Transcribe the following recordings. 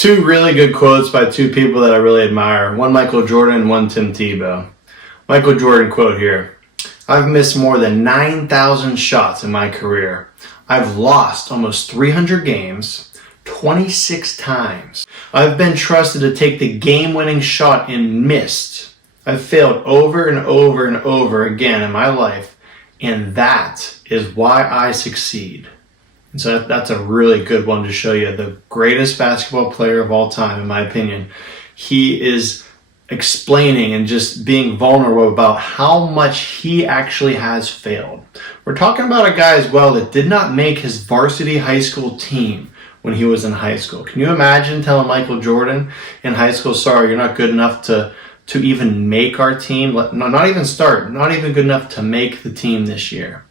Two really good quotes by two people that I really admire. One Michael Jordan, one Tim Tebow. Michael Jordan quote here. I've missed more than 9,000 shots in my career. I've lost almost 300 games, 26 times. I've been trusted to take the game-winning shot and missed. I've failed over and over and over again in my life, and that is why I succeed. And so that's a really good one to show you. The greatest basketball player of all time, in my opinion. He is explaining and just being vulnerable about how much he actually has failed. We're talking about a guy as well that did not make his varsity high school team when he was in high school. Can you imagine telling Michael Jordan in high school, sorry, you're not good enough to even make our team, not even start, not even good enough to make the team this year.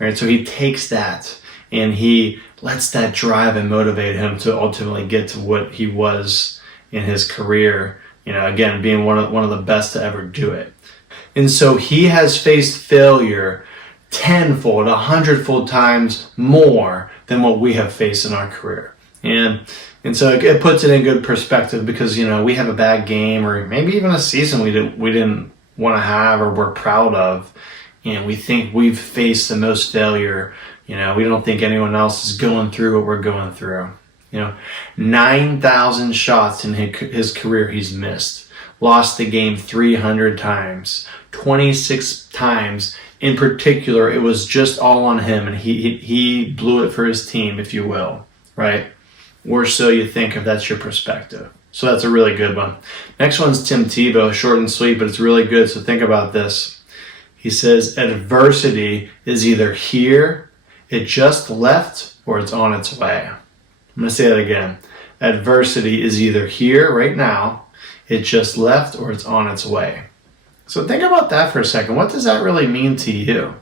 All right, so he takes that and he lets that drive and motivate him to ultimately get to what he was in his career. You know, again, being one of the best to ever do it. And so he has faced failure tenfold, 100-fold times more than what we have faced in our career. And so it puts it in good perspective because, you know, we have a bad game or maybe even a season we didn't want to have or we're proud of, and we think we've faced the most failure. You know, we don't think anyone else is going through what we're going through. You know, 9,000 shots in his career he's missed. Lost the game 300 times. 26 times in particular, it was just all on him, and he blew it for his team, if you will, right? Or so you think if that's your perspective. So that's a really good one. Next one's Tim Tebow, short and sweet, but it's really good, so think about this. He says, adversity is either here, it just left, or it's on its way. I'm going to say that again. Adversity is either here right now, it just left, or it's on its way. So think about that for a second. What does that really mean to you?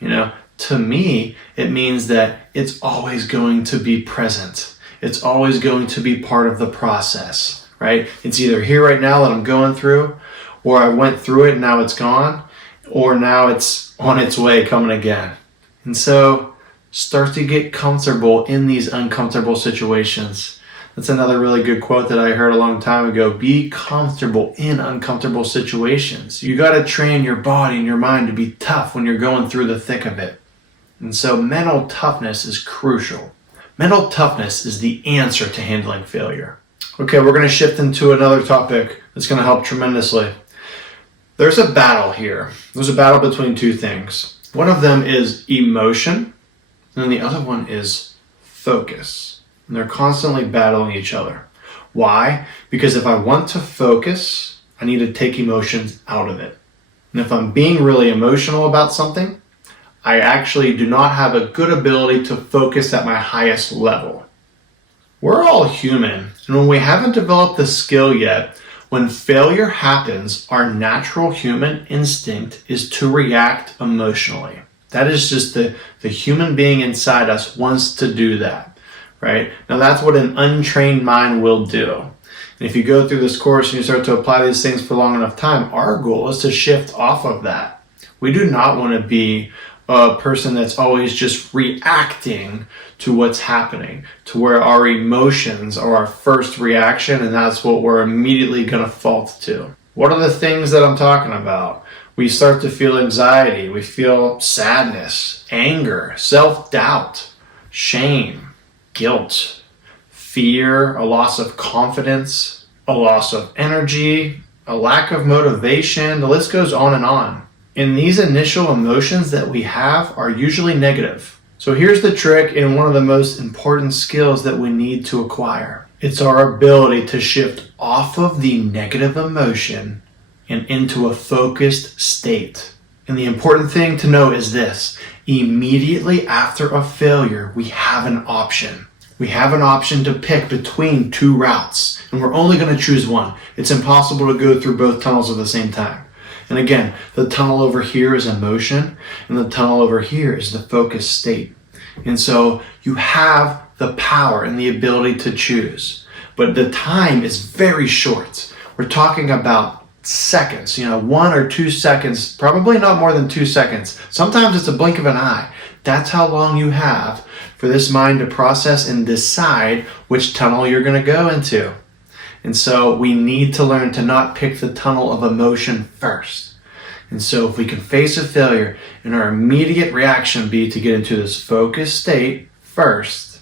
You know, to me, it means that it's always going to be present. It's always going to be part of the process, right? It's either here right now that I'm going through, or I went through it and now it's gone, or now it's on its way coming again. And so start to get comfortable in these uncomfortable situations. That's another really good quote that I heard a long time ago. Be comfortable in uncomfortable situations. You got to train your body and your mind to be tough when you're going through the thick of it. And so mental toughness is crucial. Mental toughness is the answer to handling failure. Okay, we're going to shift into another topic that's going to help tremendously. There's a battle here. There's a battle between two things. One of them is emotion, and then the other one is focus. And they're constantly battling each other. Why? Because if I want to focus, I need to take emotions out of it. And if I'm being really emotional about something, I actually do not have a good ability to focus at my highest level. We're all human, and when we haven't developed the skill yet, when failure happens, our natural human instinct is to react emotionally. That is just the human being inside us wants to do that, right? Now that's what an untrained mind will do. And if you go through this course and you start to apply these things for long enough time, our goal is to shift off of that. We do not want to be a person that's always just reacting to what's happening, to where our emotions are our first reaction, and that's what we're immediately going to fault to. What are the things that I'm talking about? We start to feel anxiety, we feel sadness, anger, self-doubt, shame, guilt, fear, a loss of confidence, a loss of energy, a lack of motivation. The list goes on and on. And these initial emotions that we have are usually negative. So here's the trick and one of the most important skills that we need to acquire. It's our ability to shift off of the negative emotion and into a focused state. And the important thing to know is this: immediately after a failure, we have an option. We have an option to pick between two routes, and we're only going to choose one. It's impossible to go through both tunnels at the same time. And again, the tunnel over here is emotion, and the tunnel over here is the focused state. And so you have the power and the ability to choose. But the time is very short. We're talking about seconds, 1 or 2 seconds, probably not more than 2 seconds. Sometimes it's a blink of an eye. That's how long you have for this mind to process and decide which tunnel you're going to go into. And so we need to learn to not pick the tunnel of emotion first. And so if we can face a failure and our immediate reaction be to get into this focused state first,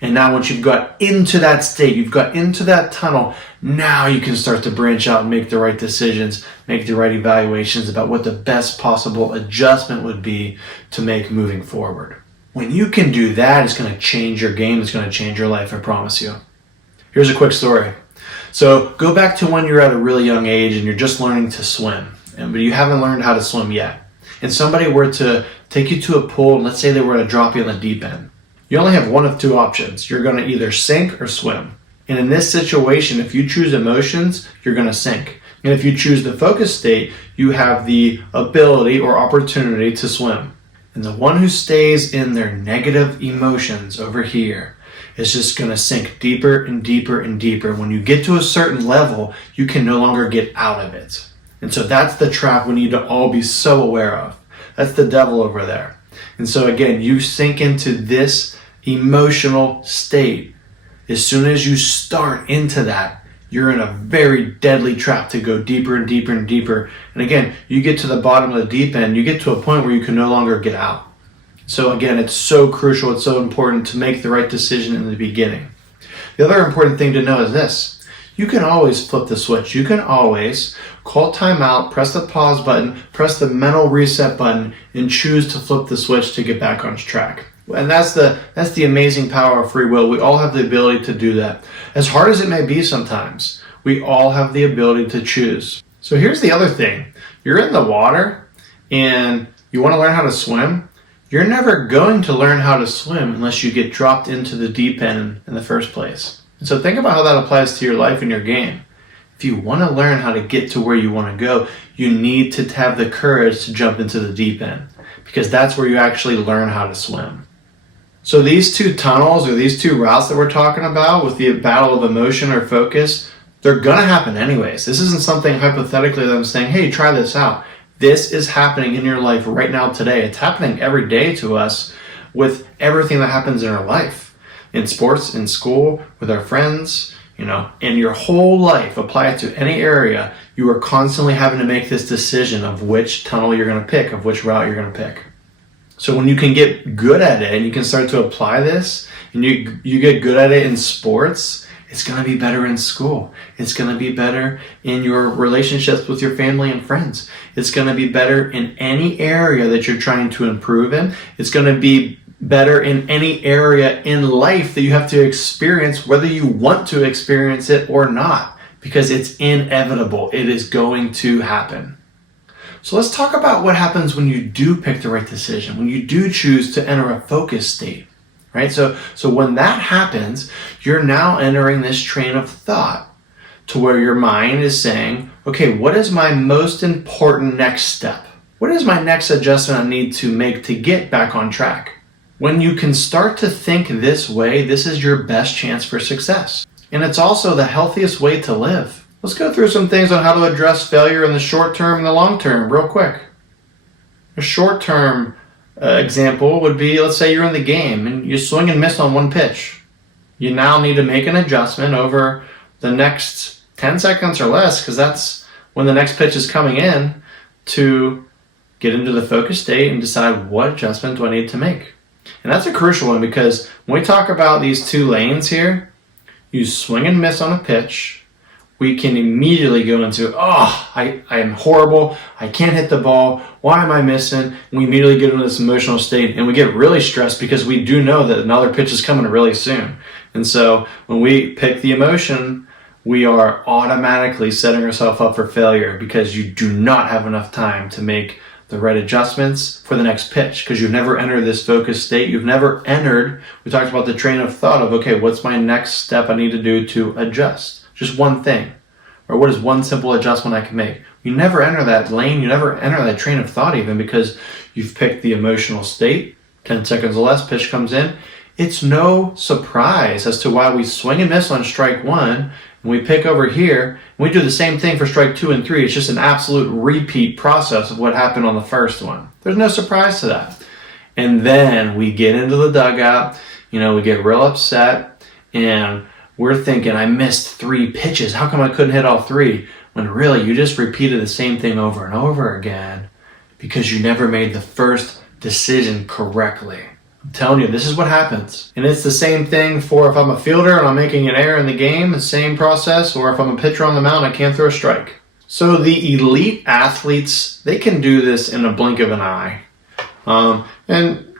and now once you've got into that state, you've got into that tunnel, now you can start to branch out and make the right decisions, make the right evaluations about what the best possible adjustment would be to make moving forward. When you can do that, it's going to change your game. It's going to change your life, I promise you. Here's a quick story. So go back to when you're at a really young age and you're just learning to swim, but you haven't learned how to swim yet. And somebody were to take you to a pool, and let's say they were to drop you in the deep end. You only have one of two options. You're going to either sink or swim. And in this situation, if you choose emotions, you're going to sink. And if you choose the focus state, you have the ability or opportunity to swim. And the one who stays in their negative emotions over here is just going to sink deeper and deeper and deeper. When you get to a certain level, you can no longer get out of it. And so that's the trap we need to all be so aware of. That's the devil over there. And so again, you sink into this emotional state. As soon as you start into that, you're in a very deadly trap to go deeper and deeper and deeper. And again, you get to the bottom of the deep end, you get to a point where you can no longer get out. So again, it's so crucial, it's so important to make the right decision in the beginning. The other important thing to know is this. You can always flip the switch. You can always call timeout, press the pause button, press the mental reset button, and choose to flip the switch to get back on track. And that's the amazing power of free will. We all have the ability to do that. As hard as it may be sometimes, we all have the ability to choose. So here's the other thing. You're in the water and you want to learn how to swim. You're never going to learn how to swim unless you get dropped into the deep end in the first place. And so think about how that applies to your life and your game. If you want to learn how to get to where you want to go, you need to have the courage to jump into the deep end, because that's where you actually learn how to swim. So these two tunnels or these two routes that we're talking about with the battle of emotion or focus, they're going to happen anyways. This isn't something hypothetically that I'm saying, hey, try this out. This is happening in your life right now today. It's happening every day to us with everything that happens in our life. In sports, in school, with our friends, in your whole life, apply it to any area. You are constantly having to make this decision of which tunnel you're going to pick, of which route you're going to pick. So when you can get good at it and you can start to apply this and you get good at it in sports, it's going to be better in school. It's going to be better in your relationships with your family and friends. It's going to be better in any area that you're trying to improve in. It's going to be better in any area in life that you have to experience, whether you want to experience it or not, because it's inevitable. It is going to happen. So let's talk about what happens when you do pick the right decision, when you do choose to enter a focus state, right? So when that happens, you're now entering this train of thought to where your mind is saying, okay, what is my most important next step? What is my next adjustment I need to make to get back on track? When you can start to think this way, this is your best chance for success. And it's also the healthiest way to live. Let's go through some things on how to address failure in the short term and the long term real quick. A short term example would be, let's say you're in the game and you swing and miss on one pitch. You now need to make an adjustment over the next 10 seconds or less, because that's when the next pitch is coming in, to get into the focus state and decide what adjustment do I need to make. And that's a crucial one, because when we talk about these two lanes here, you swing and miss on a pitch, we can immediately go into, I am horrible, I can't hit the ball, why am I missing? And we immediately get into this emotional state and we get really stressed because we do know that another pitch is coming really soon. And so when we pick the emotion, we are automatically setting ourselves up for failure, because you do not have enough time to make the right adjustments for the next pitch, because you've never entered this focus state. You've never entered, we talked about the train of thought of, okay, what's my next step I need to do to adjust? Just one thing. Or what is one simple adjustment I can make? You never enter that lane, you never enter that train of thought even, because you've picked the emotional state. 10 seconds or less, pitch comes in. It's no surprise as to why we swing and miss on strike one, and we pick over here, and we do the same thing for strike 2 and 3. It's just an absolute repeat process of what happened on the first one. There's no surprise to that. And then we get into the dugout, we get real upset and we're thinking, I missed 3 pitches. How come I couldn't hit all 3? When really you just repeated the same thing over and over again because you never made the first decision correctly. I'm telling you, this is what happens. And it's the same thing for if I'm a fielder and I'm making an error in the game, the same process, or if I'm a pitcher on the mound, I can't throw a strike. So the elite athletes, they can do this in a blink of an eye. And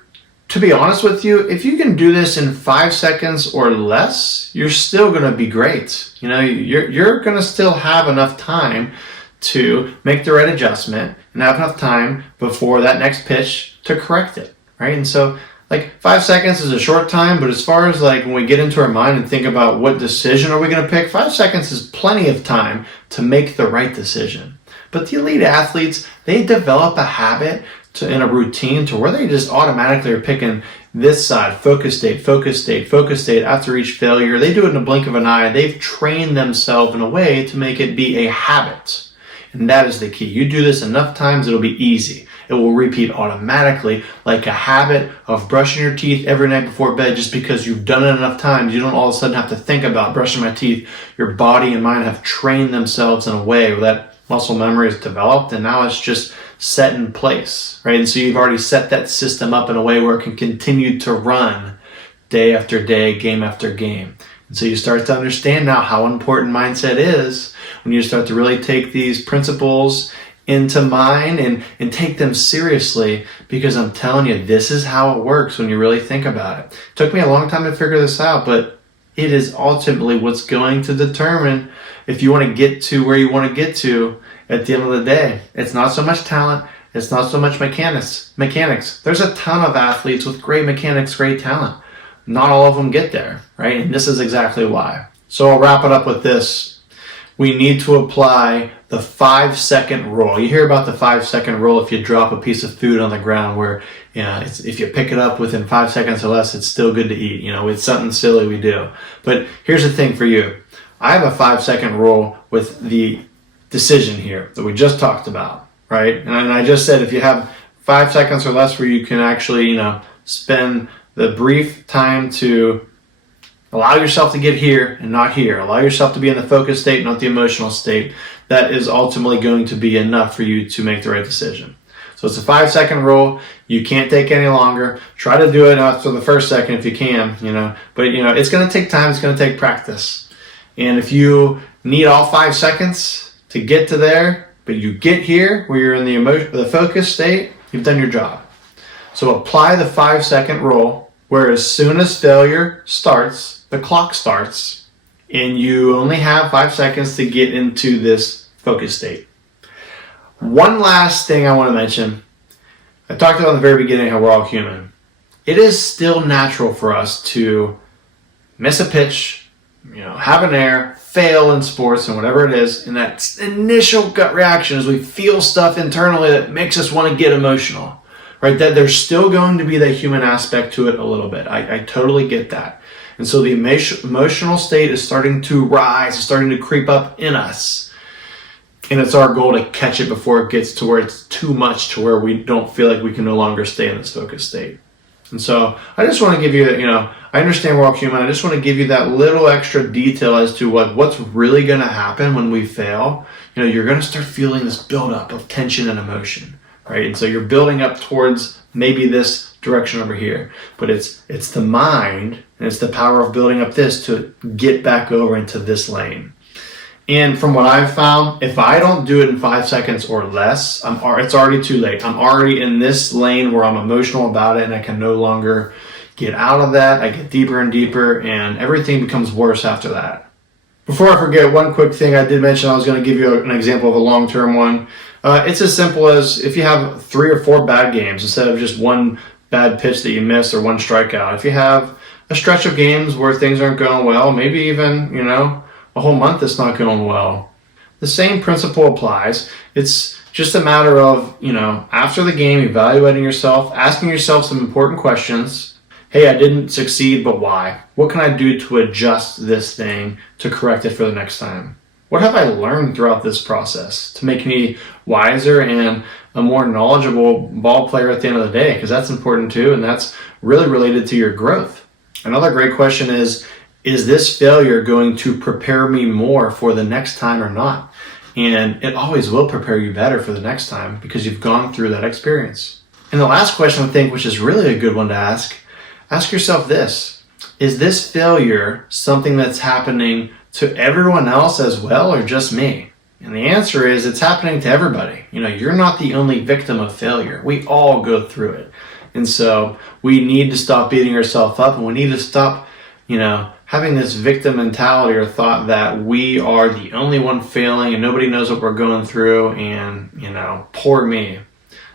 to be honest with you, if you can do this in 5 seconds or less, you're still going to be great. You're going to still have enough time to make the right adjustment and have enough time before that next pitch to correct it, right? And so 5 seconds is a short time, but as far as when we get into our mind and think about what decision are we going to pick, 5 seconds is plenty of time to make the right decision. But the elite athletes, they develop a habit in a routine to where they just automatically are picking this side, focus state after each failure. They do it in a blink of an eye. They've trained themselves in a way to make it be a habit. And that is the key. You do this enough times, it'll be easy. It will repeat automatically like a habit of brushing your teeth every night before bed. Just because you've done it enough times, you don't all of a sudden have to think about brushing my teeth. Your body and mind have trained themselves in a way where that muscle memory is developed and now it's just set in place, right? And so you've already set that system up in a way where it can continue to run day after day, game after game. And so you start to understand now how important mindset is when you start to really take these principles into mind and take them seriously, because I'm telling you, this is how it works when you really think about it. It took me a long time to figure this out, but it is ultimately what's going to determine if you want to get to where you want to get to at the end of the day. It's not so much talent, it's not so much mechanics. There's a ton of athletes with great mechanics, great talent. Not all of them get there, right? And this is exactly why. So I'll wrap it up with this. We need to apply the 5-second rule. You hear about the 5-second rule if you drop a piece of food on the ground where, if you pick it up within 5 seconds or less, it's still good to eat. It's something silly we do. But here's the thing for you. I have a 5-second rule with the decision here that we just talked about, right? And I just said if you have 5 seconds or less where you can actually, spend the brief time to allow yourself to get here and not here. Allow yourself to be in the focus state, not the emotional state. That is ultimately going to be enough for you to make the right decision. So it's a 5-second rule. You can't take any longer. Try to do it after the first second if you can, But, it's going to take time. It's going to take practice. And if you need all 5 seconds to get to there, but you get here where you're in the focus state, you've done your job. So apply the 5-second rule, where as soon as failure starts, the clock starts, and you only have 5 seconds to get into this focus state. One last thing I want to mention. I talked about in the very beginning how we're all human. It is still natural for us to miss a pitch, have an error, fail in sports and whatever it is, and that initial gut reaction is we feel stuff internally that makes us want to get emotional. Right, that there's still going to be that human aspect to it a little bit. I totally get that. And so the emotional state is starting to rise, it's starting to creep up in us. And it's our goal to catch it before it gets to where it's too much, to where we don't feel like we can no longer stay in this focused state. And so I just want to give you, I understand we're all human. I just want to give you that little extra detail as to what's really going to happen when we fail. You're going to start feeling this buildup of tension and emotion. Right, and so you're building up towards maybe this direction over here, but it's the mind and it's the power of building up this to get back over into this lane. And from what I've found, if I don't do it in 5 seconds or less, it's already too late. I'm already in this lane where I'm emotional about it and I can no longer get out of that. I get deeper and deeper and everything becomes worse after that. Before I forget, one quick thing I did mention, I was going to give you an example of a long-term one. It's as simple as if you have 3 or 4 bad games instead of just one bad pitch that you miss or one strikeout. If you have a stretch of games where things aren't going well, maybe even, a whole month that's not going well, the same principle applies. It's just a matter of, after the game, evaluating yourself, asking yourself some important questions. Hey, I didn't succeed, but why? What can I do to adjust this thing to correct it for the next time? What have I learned throughout this process to make me wiser and a more knowledgeable ball player at the end of the day? Because that's important too, and that's really related to your growth. Another great question is this failure going to prepare me more for the next time or not? And it always will prepare you better for the next time because you've gone through that experience. And the last question, I think, which is really a good one to ask yourself this: is this failure something that's happening to everyone else as well, or just me? And the answer is it's happening to everybody. You're not the only victim of failure. We all go through it. And so we need to stop beating ourselves up, and we need to stop, having this victim mentality or thought that we are the only one failing and nobody knows what we're going through and, poor me.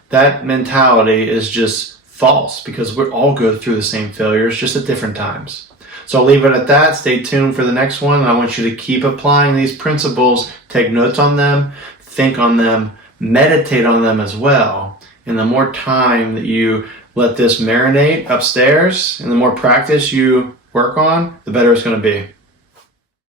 That mentality is just false because we all go through the same failures, just at different times. So I'll leave it at that. Stay tuned for the next one. I want you to keep applying these principles, take notes on them, think on them, meditate on them as well. And the more time that you let this marinate upstairs and the more practice you work on, the better it's going to be.